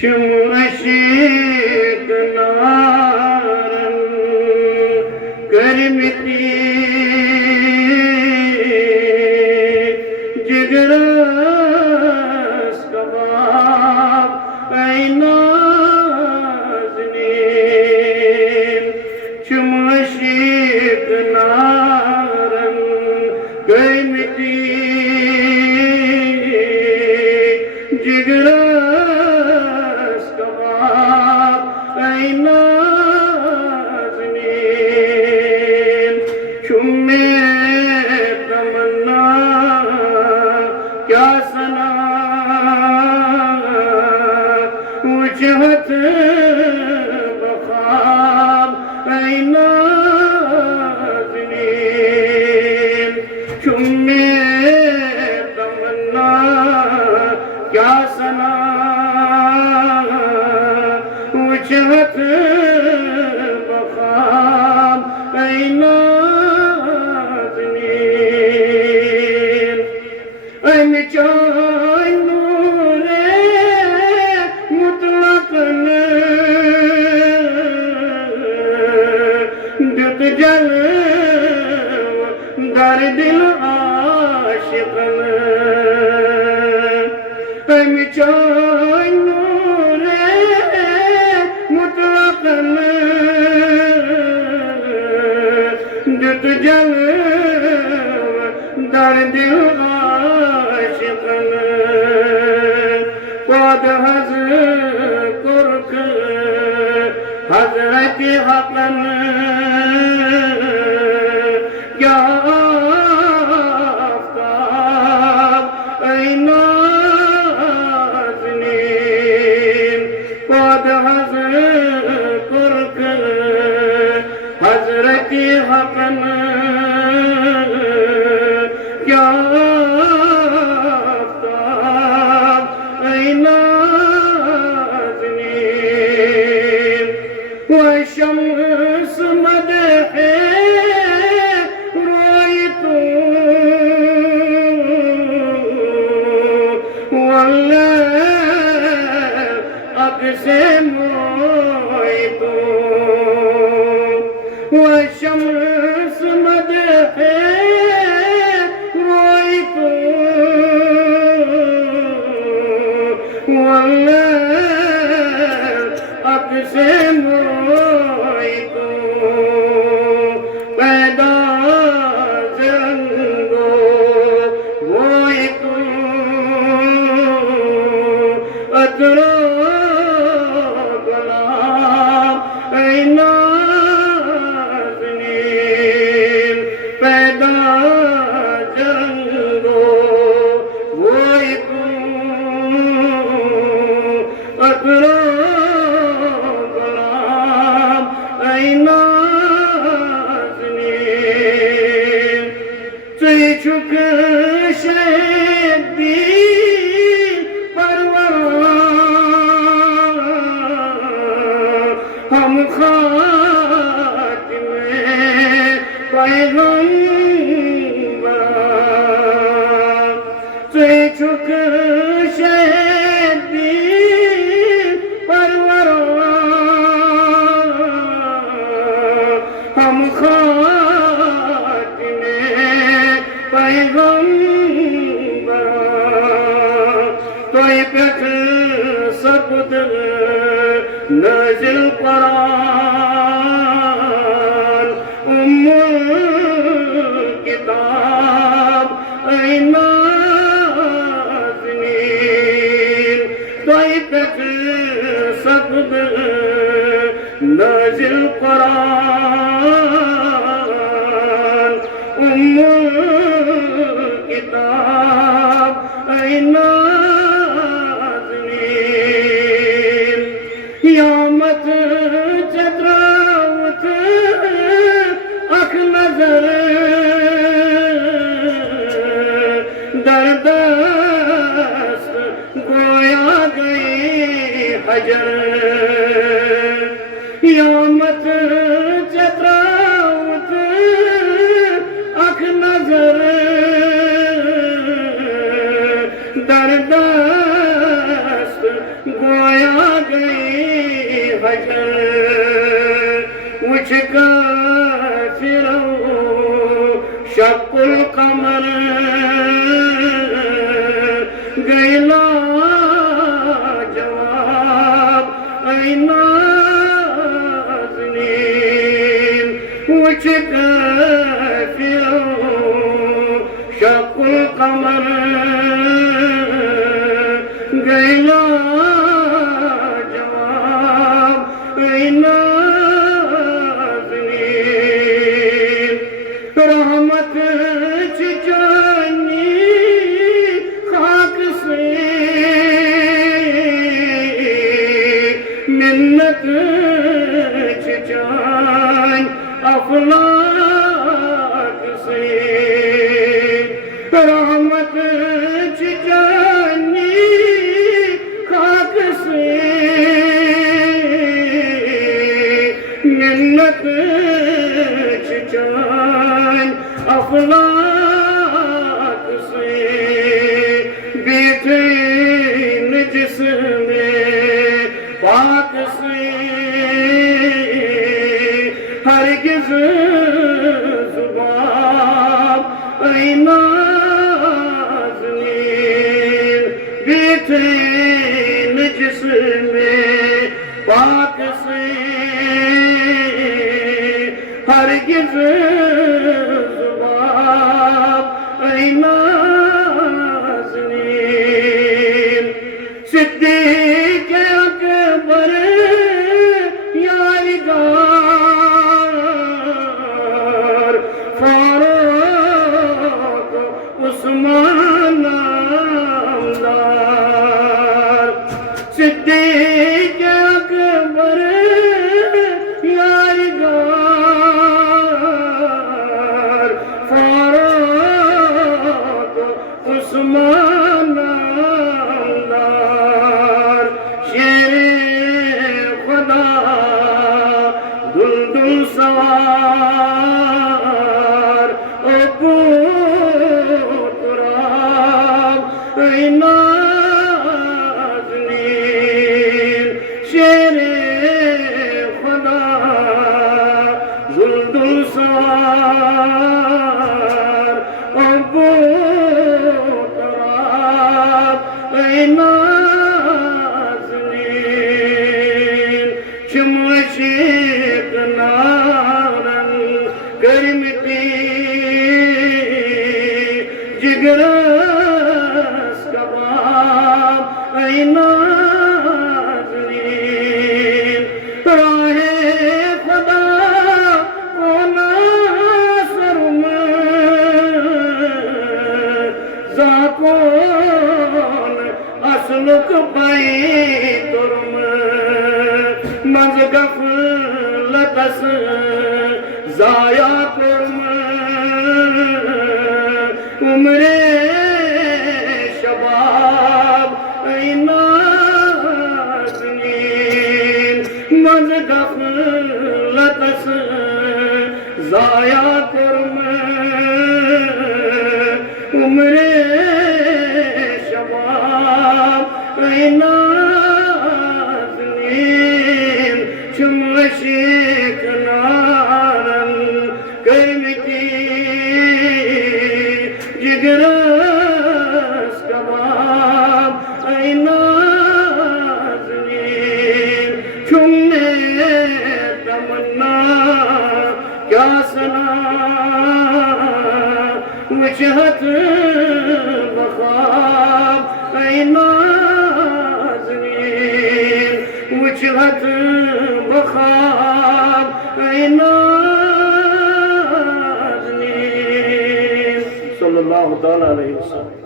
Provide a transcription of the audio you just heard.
Çumulaşık narın görmedi Cigras kabab ey naznim Çumulaşık narın görmedi Cigras kabab ey naznim Çumme tamanna kya sana Uçhat bakhab ey naznim Çumme tamanna kya sana Uçhat bakhab ey naznim Ön çay nure mutlakın Dük jalv dar dil aşıkın Ön çay nure mutlakın Dük jalv dar dil aşıkın Kod haz kurk Hazreti Hak'ın Ya aftab ey naznim Kod haz kurk Hazreti Hak'ın Ya aftab ey naznim Ve şams madhe raytu Vallahi akse moytu Ve şams madhe akse moytu पैदा जंगो मोयtu अतरो गुलाम ey naznim पैदा जंगो मोयtu अतरो Çük şeddi parvar Ham khatime peygamber Çük şeddi parvar Ham khatime पैगंबर तोय पेख सपद नाजिल कुरान उम्मुल किताब ऐ नाज़नीन तोय पेख सपद नाजिल कुरान उम्मुल किताब ऐ नाज़नीन यामत चतरावत अख नजर दरदस्त गोया गई हजर यामत चतरावत अख नजर दरदस्त गोया हजर वुछ काफिरो शक्कुल कमर गैला जवाब ऐना वुछ काफिरो शक्कुल कमर गैला जवाब ऐना रहमत चिचानी खाक से मिन्नत चिचान अफलाक से रहमत चिचानी खाक से मिन्नत चिचान अफलाक से बैठे न जिसमें पाक से हरगिज़ ज़ुबान ऐना ज़मीन बैठे न जिसमें पाक से हरगिज़ ऐना ज़मीन सिद्दीक़ अकबर यारिगार फारूक उस्मान नामदार सिद्दीक़ अकबर यारिगार उस्मान नामदार शेर खुदा दुलदुल सवार ओ पुतराब ऐना ज़मीन शेर खुदा दुलदुल सवार ओ ऐना ज़मीन चमशिक नारन गर्मिती जिगरस कबाब ऐना ज़मीन राहे खुदा को नासर में ज़ाकोन असलुक पाई तुरम मज गफलतस ज़ाया तुरम उम्रे शबाब ऐना ज़मीन मज गफलतस ज़ाया तुरम उम्रे शबाब ऐना ज़मीन चमशिक नारन गर्मिती जिगरस कबाब ऐना ज़मीन चुमने तमन्ना क्या सना वजहत बखाब ऐना ज़मीन वजहत बखाब ऐना ज़मीन सल्लल्लाहु तआला अलैहि वसल्लम।